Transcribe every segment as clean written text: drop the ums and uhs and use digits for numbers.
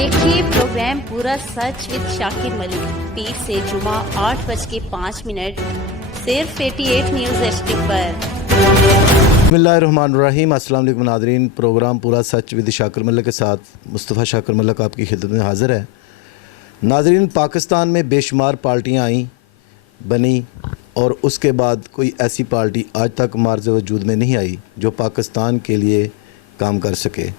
देखिए प्रोग्राम पूरा सच विद शाकिर मलिक पीर से जुमा 8:05 सिर्फ 88 न्यूज़ HD पर। बिस्मिल्लाहिर्रहमानिर्रहीम। अस्सलाम वालेकुम नाज़रीन, प्रोग्राम पूरा सच विद शाकिर मलिक के साथ मुस्तफ़ा शाकिर मलिक आपकी खिदमत में हाज़िर है। नाज़रीन, पाकिस्तान में बेशुमार पार्टियाँ आई बनी और उसके बाद कोई ऐसी पार्टी आज तक मार्ज़ वजूद में नहीं आई जो पाकिस्तान के लिए काम कर सके।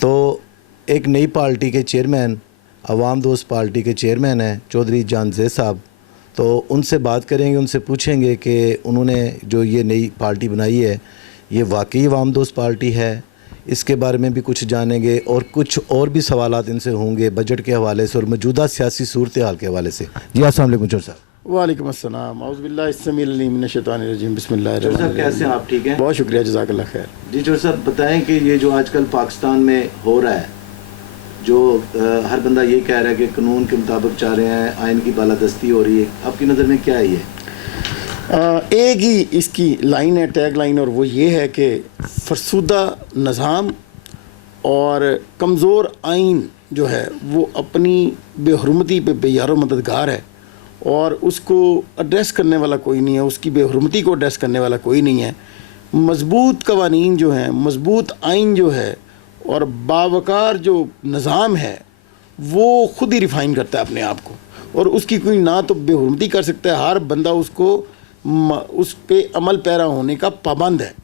तो एक नई पार्टी के चेयरमैन, अवाम दोस्त पार्टी के चेयरमैन हैं चौधरी जानज़ेद साहब, तो उनसे बात करेंगे, उनसे पूछेंगे कि उन्होंने जो ये नई पार्टी बनाई है ये वाकई अवाम दोस्त पार्टी है, इसके बारे में भी कुछ जानेंगे और कुछ और भी सवालात इनसे होंगे बजट के हवाले से और मौजूदा सियासी सूरत हाल के हवाले से। जी अस्सलाम वालेकुम चौधरी साहब। वालेकुम अस्सलाम, औज़ुबिल्लाहि अस्समीउल अलीम मिनश्शैतानिर्रजीम, बिस्मिल्लाहिर्रहमानिर्रहीम। साहब कैसे हैं आप? ठीक हैं, बहुत शुक्रिया, जज़ाकल्लाह खैर। जी चौधरी साहब बताएं कि ये जो आजकल पाकिस्तान में हो रहा है, जो हर बंदा ये कह रहा है कि कानून के मुताबिक चाह रहे हैं, आइन की बालादस्ती हो रही है, आपकी नज़र में क्या है ये? एक ही इसकी लाइन है, टैग लाइन, और वो ये है कि फरसुदा निज़ाम और कमज़ोर आइन जो है वो अपनी बेहरमती पे बेयारो मददगार है और उसको एड्रेस करने वाला कोई नहीं है, उसकी बेहरमती को एड्रेस करने वाला कोई नहीं है। मज़बूत कवानीन जो हैं, मज़बूत आइन जो है और बावकार जो निज़ाम है वो ख़ुद ही रिफ़ाइन करता है अपने आप को, और उसकी कोई ना तो बेहरमती कर सकता है, हर बंदा उसको उस पे अमल पैरा होने का पाबंद है।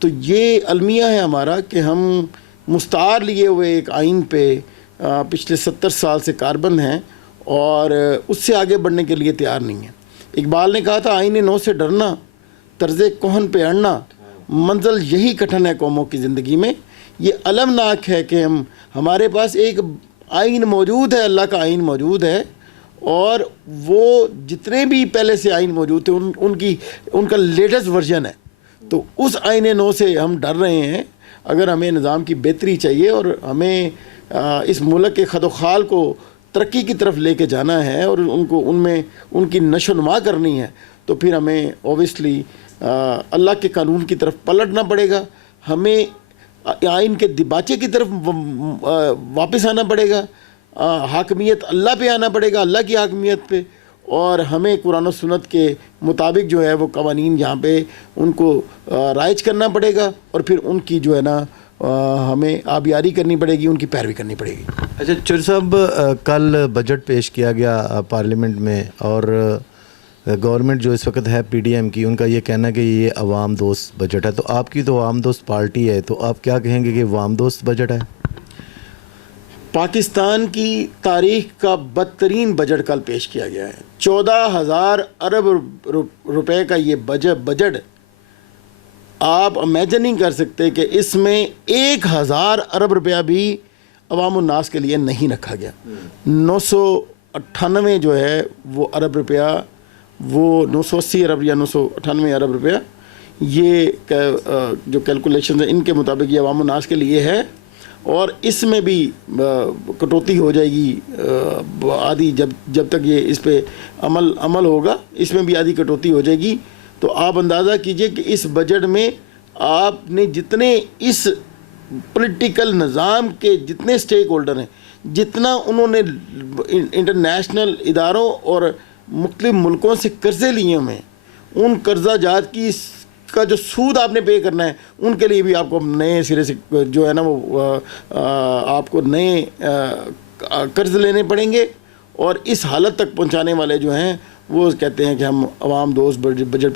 तो ये अलमिया है हमारा कि हम मुस्तार लिए हुए एक आइन पे पिछले 70 साल से कारबंद हैं और उससे आगे बढ़ने के लिए तैयार नहीं है। इकबाल ने कहा था, आईने नौ से डरना, तर्ज़े कोहन पे अड़ना, मंजिल यही कठिन है कौमों की ज़िंदगी में। ये अलमनाक है कि हमारे पास एक आइन मौजूद है, अल्लाह का आइन मौजूद है, और वो जितने भी पहले से आइन मौजूद थे उनका लेटेस्ट वर्जन है। तो उस आइन नौ से हम डर रहे हैं। अगर हमें निज़ाम की बेहतरी चाहिए और हमें इस मुल्क के खदोखाल को तरक्की की तरफ लेके जाना है और उनमें उनकी नशोनुमा करनी है, तो फिर हमें ओबियसली अल्लाह के कानून की तरफ पलटना पड़ेगा। हमें आइन के दिबाचे की तरफ वापस आना पड़ेगा, हाकमियत अल्लाह पे आना पड़ेगा, अल्लाह की हाकमियत पे, और हमें कुरान और सुन्नत के मुताबिक जो है वो कवानीन यहाँ पे उनको राइज करना पड़ेगा और फिर उनकी जो है ना हमें आबियारी करनी पड़ेगी, उनकी पैरवी करनी पड़ेगी। अच्छा चौधरी साहब, कल बजट पेश किया गया पार्लियामेंट में और गवर्नमेंट जो इस वक्त है PDM की, उनका ये कहना है कि ये अवाम दोस्त बजट है। तो आपकी तो अवाम दोस्त पार्टी है, तो आप क्या कहेंगे कि अवाम दोस्त बजट है? पाकिस्तान की तारीख का बदतरीन बजट कल पेश किया गया है। 14,000 अरब रुपए का ये बजट आप इमेजिन नहीं कर सकते कि इसमें 1,000 अरब रुपया भी अवाम उन्नास के लिए नहीं रखा गया। 998 जो है वो अरब रुपया, वो 980 अरब या 998 अरब रुपया, ये जो कैलकुलेशन है इनके मुताबिक ये अवाम उन्नास के लिए है, और इसमें भी कटौती हो जाएगी आधी, जब तक ये इस पे अमल होगा इसमें भी आधी कटौती हो जाएगी। तो आप अंदाज़ा कीजिए कि इस बजट में आपने जितने इस पॉलिटिकल निज़ाम के जितने स्टेक होल्डर हैं, जितना उन्होंने इंटरनेशनल इदारों और मुख्तलिफ मुल्कों से कर्ज़े लिए हुए हैं, उन कर्जा जात की का जो सूद आपने पे करना है, उनके लिए भी आपको नए सिरे से जो है ना वो आपको नए कर्ज लेने पड़ेंगे, और इस हालत तक पहुंचाने वाले जो हैं वो कहते हैं कि हम अवाम दोस्त बजट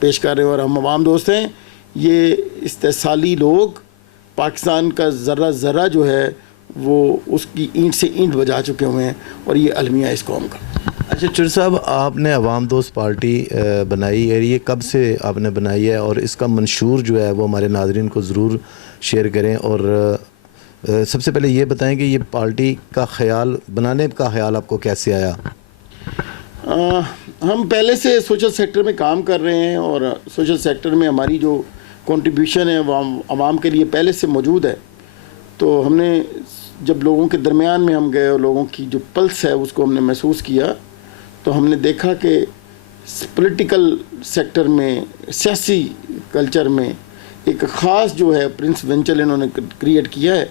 पेश कर रहे हैं और हम अवाम दोस्त हैं। ये इस्तेसाली लोग पाकिस्तान का ज़र्रा जो है वो उसकी ईंट से ईंट बजा चुके हुए हैं, और ये अलमिया इस कौम का। अच्छा चौधरी साहब, आपने अवाम दोस्त पार्टी बनाई है, ये कब से आपने बनाई है और इसका मंशूर जो है वो हमारे नाज़रीन को ज़रूर शेयर करें, और सबसे पहले ये बताएं कि ये पार्टी का ख्याल बनाने का ख्याल आपको कैसे आया? हम पहले से सोशल सेक्टर में काम कर रहे हैं और सोशल सेक्टर में हमारी जो कंट्रीब्यूशन है अवाम के लिए पहले से मौजूद है। तो हमने जब लोगों के दरमियान में हम गए और लोगों की जो पल्स है उसको हमने महसूस किया, तो हमने देखा कि पॉलिटिकल सेक्टर में, सियासी कल्चर में एक ख़ास जो है प्रिंस वेंचर इन्होंने क्रिएट किया है,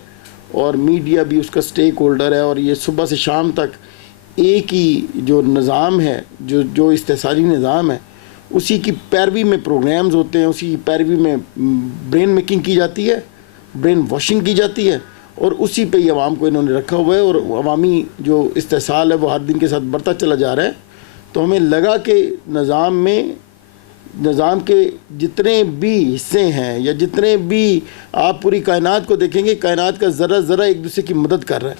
और मीडिया भी उसका स्टेक होल्डर है, और ये सुबह से शाम तक एक ही जो निज़ाम है, जो इस्तेसाली निज़ाम है, उसी की पैरवी में प्रोग्राम्स होते हैं, उसी की पैरवी में ब्रेन मेकिंग की जाती है, ब्रेन वॉशिंग की जाती है, और उसी पे ही आवाम को इन्होंने रखा हुआ है, और अवामी जो इस्तेसाल है वो हर दिन के साथ बढ़ता चला जा रहा है। तो हमें लगा कि निज़ाम के जितने भी हिस्से हैं, या जितने भी आप पूरी कायनात को देखेंगे, कायनात का ज़रा एक दूसरे की मदद कर रहा है।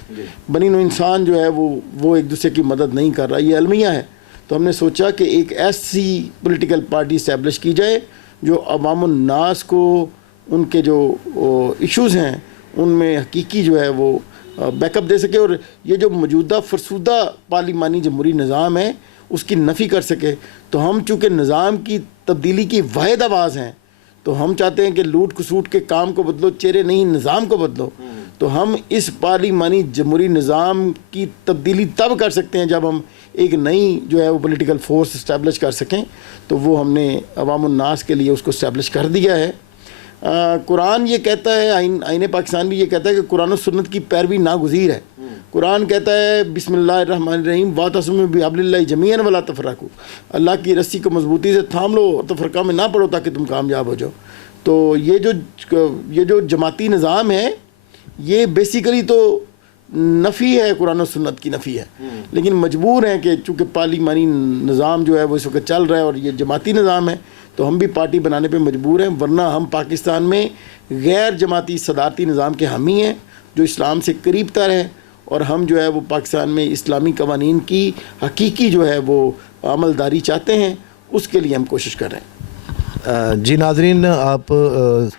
बनी नौ इंसान जो है वो एक दूसरे की मदद नहीं कर रहा, ये अलमिया है। तो हमने सोचा कि एक ऐसी पॉलिटिकल पार्टी इस्टेब्लिश की जाए जो अवामुन नास को उनके जो इश्यूज़ हैं उनमें हकीकी जो है वो बैकअप दे सके, और ये जो मौजूदा फरसूदा पार्लिमानी जमहूरी निज़ाम है उसकी नफ़ी कर सके। तो हम चूँकि निज़ाम की तब्दीली की वाहिद आवाज़ हैं, तो हम चाहते हैं कि लूट खसूट के काम को बदलो, चेहरे नहीं निज़ाम को बदलो। तो हम इस पार्लिमानी जमहूरी निज़ाम की तब्दीली तब कर सकते हैं जब हम एक नई जो है वो पॉलिटिकल फोर्स इस्टेब्लिश कर सकें। तो वो हमने अवामुन नास के लिए उसको इस्टेब्लिश कर दिया है। कुरान ये कहता है, आईने पाकिस्तान भी ये कहता है कि कुरान और सुन्नत की पैरवी नागुज़ीर है। कुरान कहता है बिस्मिल्लाहिर्रहमानिर्रहीम वातसिमू बिहब्लिल्लाहि जमीअन वला तफर्रकू, अल्लाह की रस्सी को मजबूती से थाम लो और तफरका में ना पड़ो ताकि तुम कामयाब हो जाओ। तो ये जो जमाती निज़ाम है ये बेसिकली तो नफ़ी है, कुरान और सुन्नत की नफ़ी है, लेकिन मजबूर हैं कि चूँकि पार्लिमानी निज़ाम जो है वो इस वक्त चल रहा है और ये जमाती निज़ाम है, तो हम भी पार्टी बनाने पे मजबूर हैं। वरना हम पाकिस्तान में गैर जमाती सदारती निज़ाम के हामी हैं जो इस्लाम से करीब तर है, और हम जो है वो पाकिस्तान में इस्लामी कवानीन की हकीकी जो है वो अमलदारी चाहते हैं, उसके लिए हम कोशिश कर रहे हैं। जी नाज़रीन, आप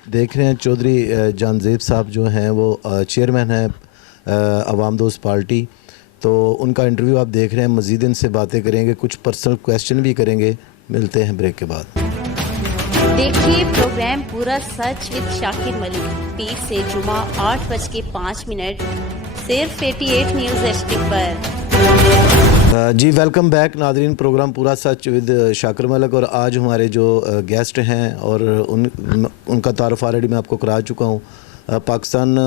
देख रहे हैं चौधरी जानज़ेब साहब जो हैं वो चेयरमैन हैं अवाम दोस्त पार्टी। तो उनका इंटरव्यू आप देख रहे हैं। मज़ीद इनसे बातें करेंगे, कुछ पर्सनल क्वेश्चन भी करेंगे। मिलते हैं ब्रेक के बाद। देखिए प्रोग्राम पूरा सच विद शाकिर मलिक, पीर से जुमा 8:05 सिर्फ 88 न्यूज़ एचडी पर। जी वेलकम बैक नादरीन, प्रोग्राम पूरा सच विद शाकिर मलिक, और आज हमारे जो गेस्ट हैं और उनका तारुफ ऑलरेडी मैं आपको करा चुका हूँ। पाकिस्तान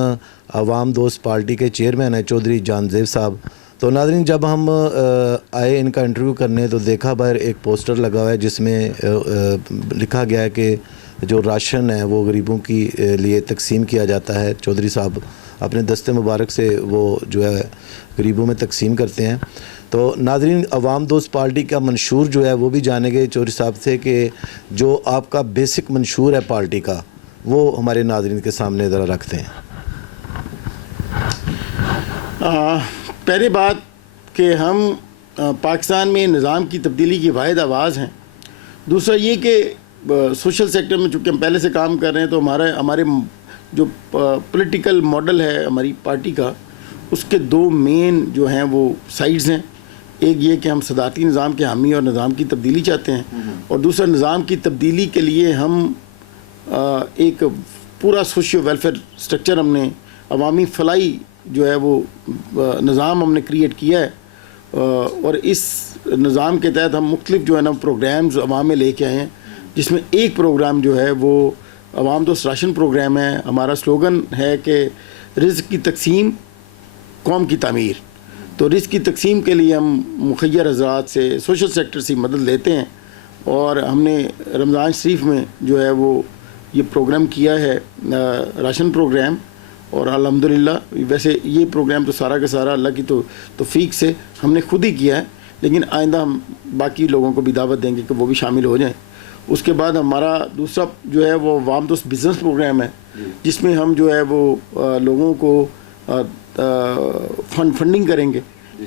अवाम दोस्त पार्टी के चेयरमैन है चौधरी जानज़ेब साहब। तो नादरीन, जब हम आए इनका इंटरव्यू करने तो देखा बाहर एक पोस्टर लगा हुआ है जिसमें लिखा गया है कि जो राशन है वो गरीबों की लिए तकसीम किया जाता है। चौधरी साहब अपने दस्ते मुबारक से वो जो है गरीबों में तकसीम करते हैं। तो नादरीन, अवाम दोस्त पार्टी का मंशूर जो है वो भी जानेंगे चौधरी साहब से कि जो आपका बेसिक मंशूर है पार्टी का वो हमारे नादरीन के सामने ज़रा रखते हैं। पहली बात कि हम पाकिस्तान में निज़ाम की तब्दीली की वाहिद आवाज़ हैं। दूसरा ये कि सोशल सेक्टर में चूँकि हम पहले से काम कर रहे हैं, तो हमारे जो पॉलिटिकल मॉडल है हमारी पार्टी का, उसके दो मेन जो हैं वो साइड्स हैं। एक ये कि हम सदारती निज़ाम के हामी और निज़ाम की तब्दीली चाहते हैं, और दूसरा निज़ाम की तब्दीली के लिए हम एक पूरा सोशियो वेलफेयर स्ट्रक्चर, हमने अवामी फलाई जो है वो निज़ाम हमने क्रिएट किया है, और इस निज़ाम के तहत हम मुख्तलिफ जो है ना प्रोग्राम्स अवाम में लेके आए हैं, जिसमें एक प्रोग्राम जो है वो अवाम दोस्त राशन प्रोग्राम है। हमारा स्लोगन है कि रिज़्क़ की तकसीम कौम की तामीर। तो रिज़्क़ की तकसीम के लिए हम मुखय्यर हज़रात से, सोशल सेक्टर से मदद लेते हैं, और हमने रमज़ान शरीफ में जो है वो ये प्रोग्राम किया है राशन प्रोग्राम, और अल्हम्दुलिल्लाह वैसे ये प्रोग्राम तो सारा का सारा अल्लाह की तौफीक से हमने खुद ही किया है, लेकिन आइंदा हम बाकी लोगों को भी दावत देंगे कि वो भी शामिल हो जाएं। उसके बाद हमारा दूसरा जो है वो अवाम दोस्त बिज़नेस प्रोग्राम है, जिसमें हम जो है वो लोगों को फंडिंग करेंगे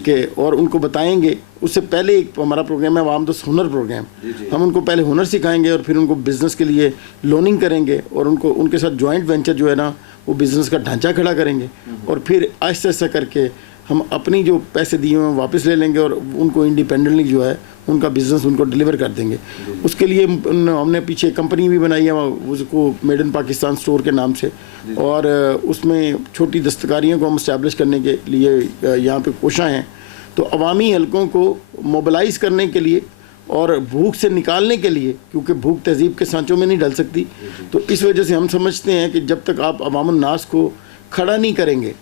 कि और उनको बताएंगे। उससे पहले एक हमारा प्रोग्राम है अवाम दोस्त हुनर प्रोग्राम। हम उनको पहले हुनर सिखाएंगे और फिर उनको बिज़नेस के लिए लोनिंग करेंगे, और उनके साथ जॉइंट वेंचर जो है ना वो बिज़नेस का ढांचा खड़ा करेंगे, और फिर आहिस्ता आहिस्ता करके हम अपनी जो पैसे दिए हुए हैं वापस ले लेंगे, और उनको इंडिपेंडेंटली जो है उनका बिज़नेस उनको डिलीवर कर देंगे। उसके लिए हमने पीछे कंपनी भी बनाई है उसको मेड इन पाकिस्तान स्टोर के नाम से, और उसमें छोटी दस्तकारियों को हम इस्टेब्लिश करने के लिए यहाँ पे कोशिशें हैं। तो अवामी हलकों को मोबिलाइज़ करने के लिए और भूख से निकालने के लिए, क्योंकि भूख तहज़ीब के सांचों में नहीं डल सकती, तो इस वजह से हम समझते हैं कि जब तक आप अवामुन नास को खड़ा नहीं करेंगे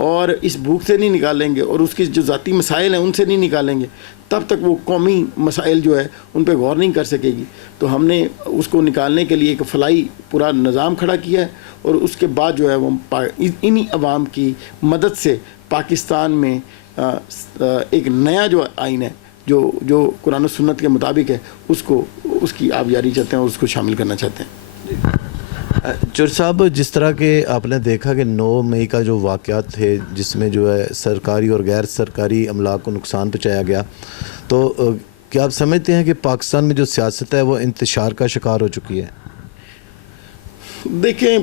और इस भूख से नहीं निकालेंगे और उसकी जो ज़ाती मसाइल हैं उनसे नहीं निकालेंगे, तब तक वो कौमी मसाइल जो है उन पर गौर नहीं कर सकेगी। तो हमने उसको निकालने के लिए एक फलाई पूरा निज़ाम खड़ा किया है और उसके बाद जो है वो इन्हीं अवाम की मदद से पाकिस्तान में एक नया जो आइन है जो कुरान और सुन्नत के मुताबिक है उसकी आबयारी चाहते हैं और उसको शामिल करना चाहते हैं। चौर साहब, जिस तरह के आपने देखा कि 9 मई का जो वाक़यात थे जिसमें जो है सरकारी और गैर सरकारी अमला को नुकसान पहुँचाया गया, तो क्या आप समझते हैं कि पाकिस्तान में जो सियासत है वो इंतशार का शिकार हो चुकी है? देखें,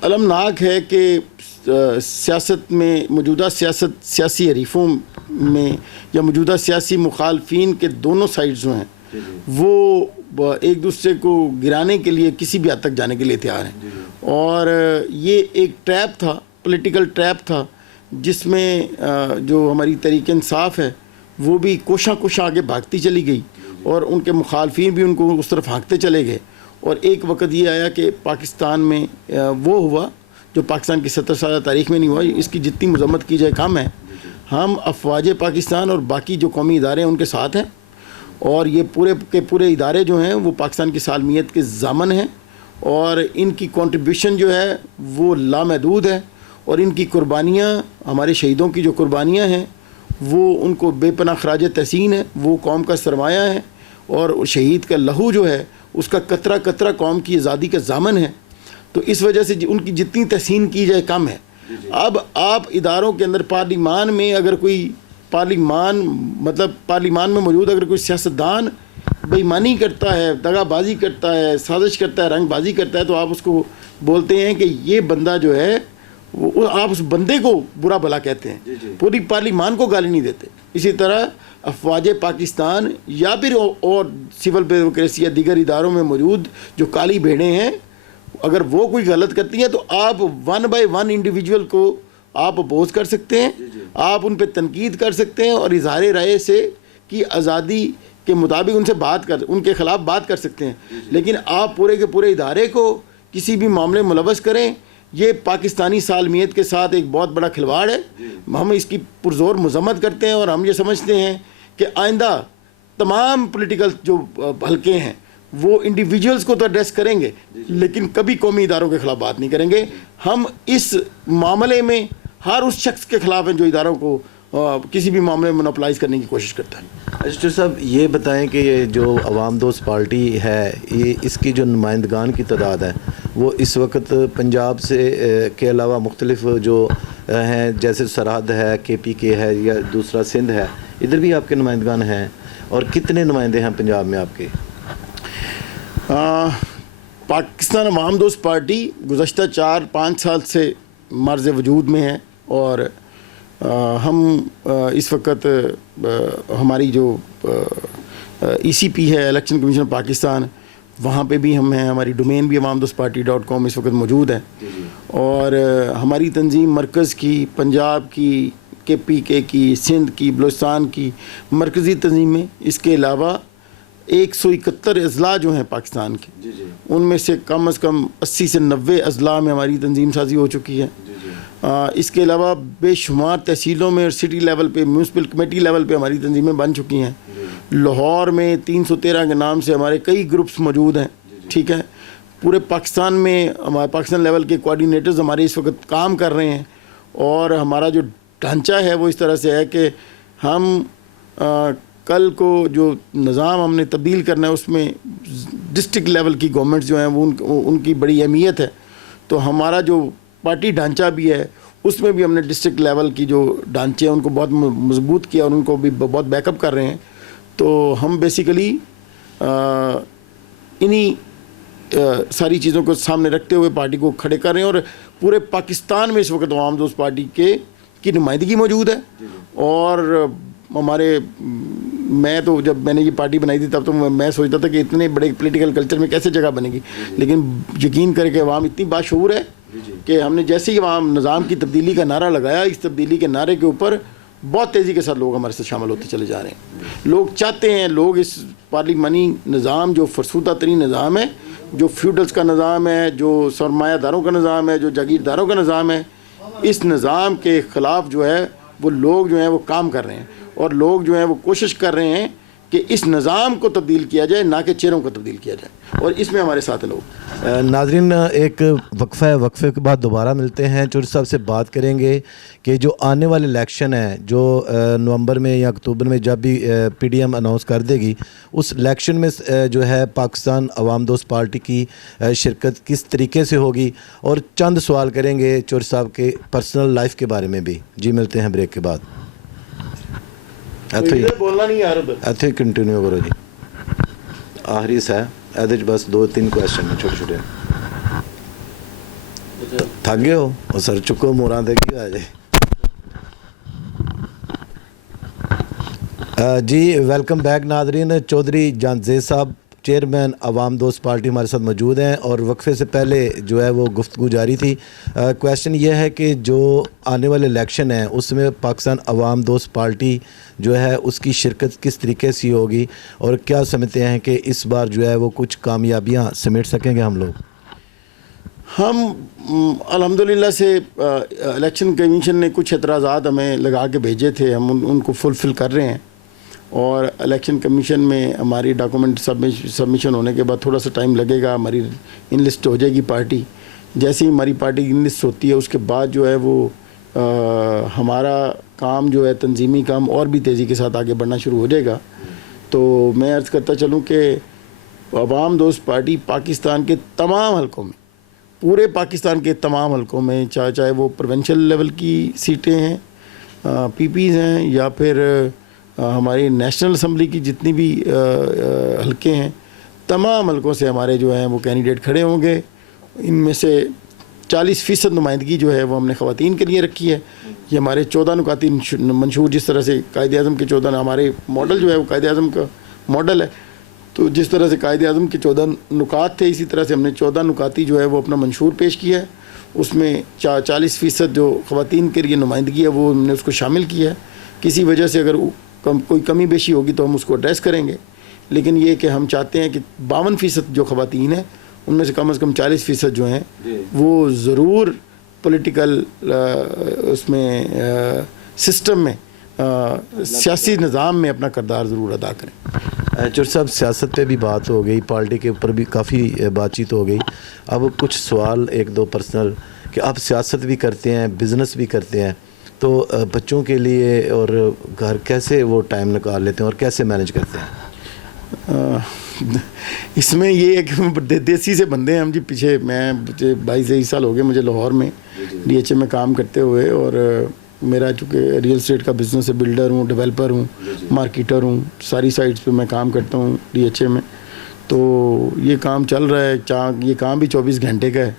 अलमनाक है कि सियासत में मौजूदा सियासी हरीफों में या मौजूदा सियासी मुखालफिन के दोनों साइड्स जो हैं वो एक दूसरे को गिराने के लिए किसी भी हद तक जाने के लिए तैयार हैं। और ये एक ट्रैप था, पॉलिटिकल ट्रैप था, जिसमें जो हमारी तहरीक इंसाफ है वो भी कोशा आगे भागती चली गई और उनके मुखालफिन भी उनको उस तरफ हाँकते चले गए। और एक वक्त ये आया कि पाकिस्तान में वो हुआ जो पाकिस्तान की 70 साल तारीख़ में नहीं हुआ। इसकी जितनी मजम्मत की जाए कम है। हम अफवाज पाकिस्तान और बाकी जो कौमी इदारे हैं उनके साथ हैं और ये पूरे के पूरे इदारे जो हैं वो पाकिस्तान की सालमियत के ज़ामन हैं और इनकी कंट्रीब्यूशन जो है वो लामहदूद है और इनकी कुर्बानियाँ, हमारे शहीदों की जो कुर्बानियाँ हैं वो उनको बेपनाह खराज तहसीन है, वो कौम का सरमाया है और शहीद का लहू जो है उसका कतरा कतरा कौम की आज़ादी का ज़ामन है। तो इस वजह से उनकी जितनी तहसीन की जाए कम है। अब आप इदारों के अंदर पार्लिमान में अगर कोई पार्लिमान में मौजूद अगर कोई सियासतदान बेईमानी करता है, दगाबाजी करता है, साजिश करता है, रंगबाजी करता है, तो आप उसको बोलते हैं कि ये बंदा जो है वो, आप उस बंदे को बुरा भला कहते हैं, पूरी पार्लिमान को गाली नहीं देते। इसी तरह अफवाज पाकिस्तान या फिर और सिविल ब्यूरोक्रेसी या दीगर इदारों में मौजूद जो काली भेड़ें हैं, अगर वो कोई गलत करती हैं तो आप 1 बाय 1 इंडिविजुअल को आप अपोज कर सकते हैं, आप उन पर तनकीद कर सकते हैं और इजहार राय से की आज़ादी के मुताबिक उनके ख़िलाफ़ बात कर सकते हैं। लेकिन आप पूरे के पूरे इदारे को किसी भी मामले में मुलवस करें, ये पाकिस्तानी सालमियत के साथ एक बहुत बड़ा खिलवाड़ है। हम इसकी पुरजोर मजम्मत करते हैं और हम ये समझते हैं कि आइंदा तमाम पॉलिटिकल जो हल्के हैं वो इंडिविजुअल्स को तो एड्रेस करेंगे लेकिन कभी कौमी इदारों के ख़िलाफ़ बात नहीं करेंगे। हम इस मामले में हर उस शख्स के ख़िलाफ़ हैं जो इदारों को किसी भी मामले में मोनोपलाइज करने की कोशिश करता है। रजिस्टर साहब, ये बताएं कि ये जो अवाम दोस्त पार्टी है, ये इसकी जो नुमाइंदगान की तादाद है वो इस वक्त पंजाब से के अलावा मुख्तलिफ जो हैं, जैसे सरहद है, KPK है या दूसरा सिंध है, इधर भी आपके नुमाइंदगान हैं? और कितने नुमाइंदे हैं पंजाब में आपके? पाकिस्तान अवाम दोस्त पार्टी गुज़श्ता 4-5 साल से मर्ज़ वजूद में है और हम इस वक्त हमारी जो ECP है, इलेक्शन कमीशन ऑफ पाकिस्तान, वहाँ पे भी हम हैं। हमारी डोमेन भी awamdostparty.com इस वक्त मौजूद है और हमारी तंजीम मरकज़ की, पंजाब की, KPK की, सिंध की, बलूचिस्तान की मरकज़ी तंजीमें, इसके अलावा 171 अजला जो हैं पाकिस्तान के, उनमें से कम 80 से 90 अजला में हमारी तंजीम साजी हो चुकी है। इसके अलावा बेशुमार तहसीलों में और सिटी लेवल पे, म्यूनसिपल कमेटी लेवल पे हमारी तंजीमें बन चुकी हैं। लाहौर में 313 के नाम से हमारे कई ग्रुप्स मौजूद हैं। ठीक है, पूरे पाकिस्तान में हमारे पाकिस्तान लेवल के कोऑर्डिनेटर्स हमारे इस वक्त काम कर रहे हैं और हमारा जो ढांचा है वो इस तरह से है कि हम कल को जो निज़ाम हमने तब्दील करना है उसमें डिस्ट्रिक्ट लेवल की गवर्नमेंट्स जो हैं वो उनकी बड़ी अहमियत है। तो हमारा जो पार्टी ढांचा भी है उसमें भी हमने डिस्ट्रिक्ट लेवल की जो ढांचे हैं उनको बहुत मजबूत किया और उनको भी बहुत बैकअप कर रहे हैं। तो हम बेसिकली इन्हीं सारी चीज़ों को सामने रखते हुए पार्टी को खड़े कर रहे हैं और पूरे पाकिस्तान में इस वक्त अवाम दोस्त पार्टी की नुमाइंदगी मौजूद है। और मैं तो जब मैंने ये पार्टी बनाई थी तब तो मैं सोचता था कि इतने बड़े पॉलिटिकल कल्चर में कैसे जगह बनेगी, लेकिन यकीन करके अवाम इतनी बाशऊर है कि हमने जैसे ही अवाम निज़ाम की तब्दीली का नारा लगाया, इस तब्दीली के नारे के ऊपर बहुत तेज़ी के साथ लोग हमारे साथ शामिल होते चले जा रहे हैं। लोग चाहते हैं, लोग इस पार्लिमानी निज़ाम जो फरसूदा तरीन निज़ाम है, जो फ्यूडल्स का निज़ाम है, जो सरमायादारों का निज़ाम है, जो जागीरदारों का निज़ाम है, इस निज़ाम के ख़िलाफ़ जो है वो लोग जो हैं वो काम कर रहे हैं, और लोग जो हैं वो कोशिश कर रहे हैं कि इस निज़ाम को तब्दील किया जाए, ना कि चेहरों को तब्दील किया जाए, और इसमें हमारे साथ लोग। नाजरीन, एक वक्फा है, वक्फे के बाद दोबारा मिलते हैं। चौधरी साहब से बात करेंगे कि जो आने वाले इलेक्शन है, जो नवंबर में या अक्टूबर में जब भी पीडीएम अनाउंस कर देगी, उस इलेक्शन में जो है पाकिस्तान अवाम दोस्त पार्टी की शिरकत किस तरीके से होगी, और चंद सवाल करेंगे चौधरी साहब के पर्सनल लाइफ के बारे में भी। जी, मिलते हैं ब्रेक के बाद। बोलना नहीं यार, ਇੱਥੇ ਕੰਟੀਨਿਊ ਕਰੋ ਜੀ। ਆਖਰੀ सा ਇਹਦੇ 'ਚ ਬਸ 2-3 ਕੁਐਸਚਨ ਨੇ ਛੋਟੇ ਛੋਟੇ। ਥੱਕ ਗਏ ਹੋ? ਉਹ ਸਰ ਚੁੱਕੋ ਮੋਰਾਂ ਤੇ ਕੀ ਹੋਇਆ जी। वेलकम बैक नाजरीन। चौधरी जानजेद साहब चेयरमैन अवाम दोस्त पार्टी हमारे साथ मौजूद हैं, और वक्फे से पहले जो है वो गुफ्तगू जारी थी। क्वेश्चन ये है कि जो आने वाले इलेक्शन है उसमें पाकिस्तान अवाम दोस्त पार्टी जो है उसकी शिरकत किस तरीके से होगी, और क्या समझते हैं कि इस बार जो है वो कुछ कामयाबियाँ समेट सकेंगे हम लोग? हम अल्हम्दुलिल्लाह से इलेक्शन कमीशन ने कुछ एतराज़ात हमें लगा के भेजे थे, हम उनको फुलफ़िल कर रहे हैं, और इलेक्शन कमीशन में हमारी डॉक्यूमेंट सबमिशन होने के बाद थोड़ा सा टाइम लगेगा। हमारी इनलिस्ट हो जाएगी पार्टी। जैसे ही हमारी पार्टी इनलिस्ट होती है उसके बाद जो है वो हमारा काम जो है तंजीमी काम और भी तेज़ी के साथ आगे बढ़ना शुरू हो जाएगा। तो मैं अर्ज़ करता चलूँ कि अवाम दोस्त पार्टी पाकिस्तान के तमाम हलकों में, पूरे पाकिस्तान के तमाम हलकों में, चाहे वो प्रोविंशियल लेवल की सीटें हैं, पीपीज़ हैं, या फिर हमारी नेशनल असम्बली की जितनी भी हलके हैं, तमाम हलकों से हमारे जो हैं वो कैंडिडेट खड़े होंगे। इनमें से 40% नुमाइंदगी जो है वो हमने ख़वातीन के लिए रखी है। ये हमारे 14 नुकाती मंशूर, जिस तरह से कायदे आज़म के 14 हमारे मॉडल जो है वो कायदे आज़म का मॉडल है, तो जिस तरह से कायदे आज़म के 14 नुकात थे, इसी तरह से हमने 14 नुकाती जो है वो अपना मंशूर पेश किया है। उसमें 40% जो ख़वातीन के लिए नुमाइंदगी है वो हमने उसको शामिल किया है। किसी वजह से अगर कोई कमी बेशी होगी तो हम उसको एड्रेस करेंगे, लेकिन ये कि हम चाहते हैं कि 52% जो ख़वातीन हैं उनमें से कम 40% जो हैं वो ज़रूर पॉलिटिकल उसमें सिस्टम में सियासी निज़ाम में अपना किरदार ज़रूर अदा करें। चौधरी साहब, सियासत पे भी बात हो गई, पार्टी के ऊपर भी काफ़ी बातचीत हो गई। अब कुछ सवाल एक दो पर्सनल, कि आप सियासत भी करते हैं, बिज़नेस भी करते हैं, तो बच्चों के लिए और घर कैसे वो टाइम निकाल लेते हैं और कैसे मैनेज करते हैं? इसमें ये है कि देसी से बंदे हैं हम जी। पीछे मैं 22-23 साल हो गए मुझे लाहौर में डीएचए में काम करते हुए, और मेरा चूँकि रियल एस्टेट का बिज़नेस है, बिल्डर हूँ, डेवलपर हूँ, मार्केटर हूँ, सारी साइट्स पे मैं काम करता हूँ डीएचए में। तो ये काम चल रहा है, ये काम भी 24 घंटे का है,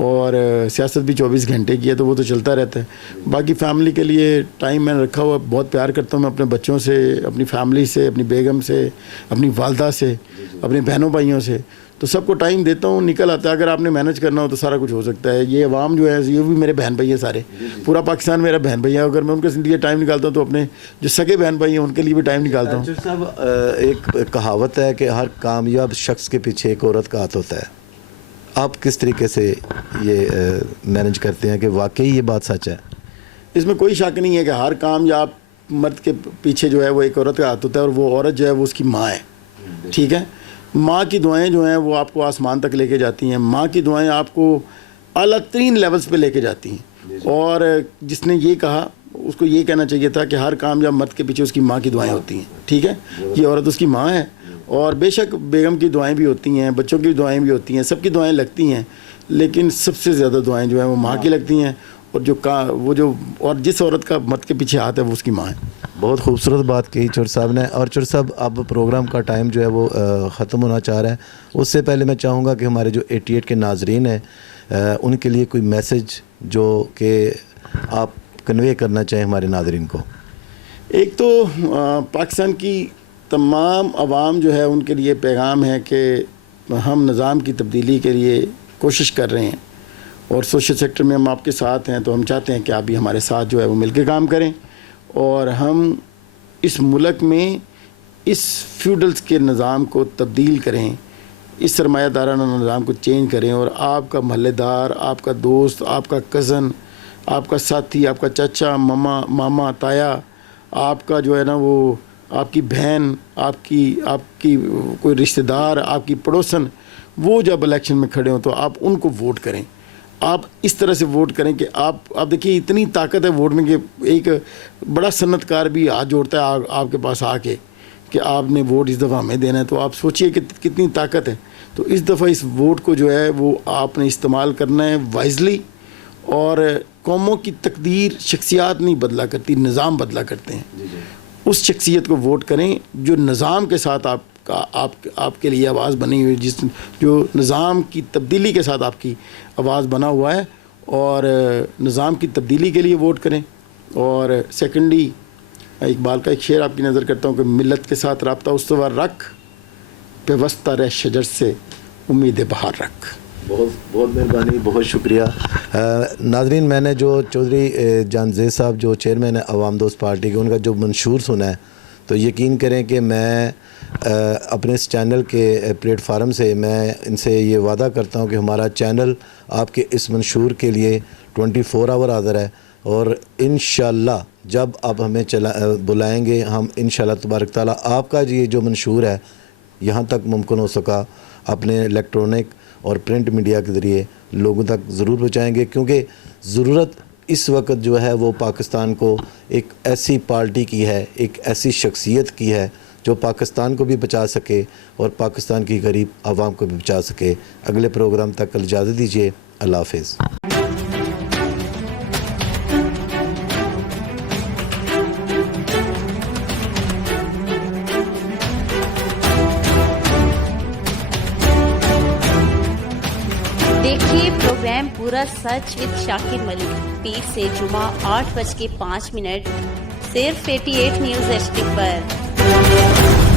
और सियासत भी 24 घंटे की है, तो वो तो चलता रहता है। बाकी फ़ैमिली के लिए टाइम मैंने रखा हुआ, बहुत प्यार करता हूँ मैं अपने बच्चों से, अपनी फैमिली से, अपनी बेगम से, अपनी वालदा से, अपने बहनों भाइयों से, तो सबको टाइम देता हूँ, निकल आता है। अगर आपने मैनेज करना हो तो सारा कुछ हो सकता है। ये अवाम जो है ये भी मेरे बहन भाई हैं सारे, पूरा पाकिस्तान मेरा बहन भाई है। अगर मैं उनके लिए टाइम निकालता हूँ तो अपने जो सगे बहन भाई हैं उनके लिए भी टाइम निकालता हूँ। साहब, एक कहावत है कि हर कामयाब शख्स के पीछे एक औरत का हाथ होता है। आप किस तरीके से ये मैनेज करते हैं कि वाकई ये बात सच है? इसमें कोई शक नहीं है कि हर कामयाब मर्द के पीछे जो है वो एक औरत का हाथ होता है, और वो औरत जो है वो उसकी माँ है। ठीक है, माँ की दुआएं जो हैं वो आपको आसमान तक लेके जाती हैं। माँ की दुआएं आपको आला तरीन लेवल्स पे लेके जाती हैं। और जिसने ये कहा उसको ये कहना चाहिए था कि हर कामयाब मर्द के पीछे उसकी माँ की दुआएं होती हैं। ठीक है, ये औरत उसकी माँ है, और बेशक बेगम की दुआएं भी होती हैं, बच्चों की दुआएं भी होती हैं, सबकी दुआएं लगती हैं, लेकिन सबसे ज़्यादा दुआएं जो हैं वो माँ की लगती हैं। और जिस औरत का मर्द के पीछे हाथ है वो उसकी माँ है। बहुत खूबसूरत बात कही चौधरी साहब ने। और चौधरी साहब, अब प्रोग्राम का टाइम जो है वो ख़त्म होना चाह रहा है। उससे पहले मैं चाहूँगा कि हमारे जो 88 के नाजरीन हैं उनके लिए कोई मैसेज जो कि आप कन्वे करना चाहें हमारे नाजरीन को। एक तो पाकिस्तान की तमाम अवाम जो है उनके लिए पैगाम है कि हम निज़ाम की तब्दीली के लिए कोशिश कर रहे हैं, और सोशल सेक्टर में हम आपके साथ हैं, तो हम चाहते हैं कि आप भी हमारे साथ जो है वो मिलकर काम करें, और हम इस मुल्क में इस फ्यूडल्स के निज़ाम को तब्दील करें, इस सरमायादाराना निज़ाम को चेंज करें, और आपका महल्लेदार, आपका दोस्त, आपका कज़न, आपका साथी, आपका चाचा, मामा, ताया, आपका जो है ना वो आपकी बहन, आपकी कोई रिश्तेदार, आपकी पड़ोसन, वो जब इलेक्शन में खड़े हों तो आप उनको वोट करें। आप इस तरह से वोट करें कि आप देखिए इतनी ताकत है वोट में कि एक बड़ा सन्नतकार भी हाथ जोड़ता है आपके पास आके कि आपने वोट इस दफ़ा हमें देना है। तो आप सोचिए कि कितनी ताकत है। तो इस दफ़ा इस वोट को जो है वो आपने इस्तेमाल करना है वाइजली। और कौमों की तकदीर शख्सियात नहीं बदला करती, निज़ाम बदला करते हैं। उस शख्सियत को वोट करें जो निज़ाम के साथ आपके लिए आवाज़ बनी हुई, जो निज़ाम की तब्दीली के साथ आपकी आवाज़ बना हुआ है, और निज़ाम की तब्दीली के लिए वोट करें। और सेकेंडली इकबाल का एक शेर आपकी नज़र करता हूँ कि मिल्लत के साथ रब्ता उस्तवार रख, पेवस्ता रह शजर से उम्मीद बहार रख। बहुत बहुत मेहरबानी, बहुत शुक्रिया। नाज़रीन, मैंने जो चौधरी जानजेद साहब जो चेयरमैन है अवाम दोस्त पार्टी के, उनका जो मंशूर सुना है, तो यकीन करें कि मैं अपने इस चैनल के प्लेटफार्म से मैं इनसे ये वादा करता हूँ कि हमारा चैनल आपके इस मंशूर के लिए 24 आवर हाज़िर है। और इंशाअल्लाह जब आप हमें बुलाएंगे, हम इंशाअल्लाह तबारक ताला आपका ये जो मंशूर है यहाँ तक मुमकिन हो सका अपने इलेक्ट्रॉनिक और प्रिंट मीडिया के ज़रिए लोगों तक ज़रूर पहुँचाएँगे, क्योंकि ज़रूरत इस वक्त जो है वो पाकिस्तान को एक ऐसी पार्टी की है, एक ऐसी शख्सियत की है जो पाकिस्तान को भी बचा सके और पाकिस्तान की गरीब आवाम को भी बचा सके। अगले प्रोग्राम तक कल इजाज़त दीजिए। अल्लाह हाफ़िज़। देखिए प्रोग्राम पूरा सच विद शाकिर मलिक, पीर से जुमा 8:05 सिर्फ 88 न्यूज़ HD पर।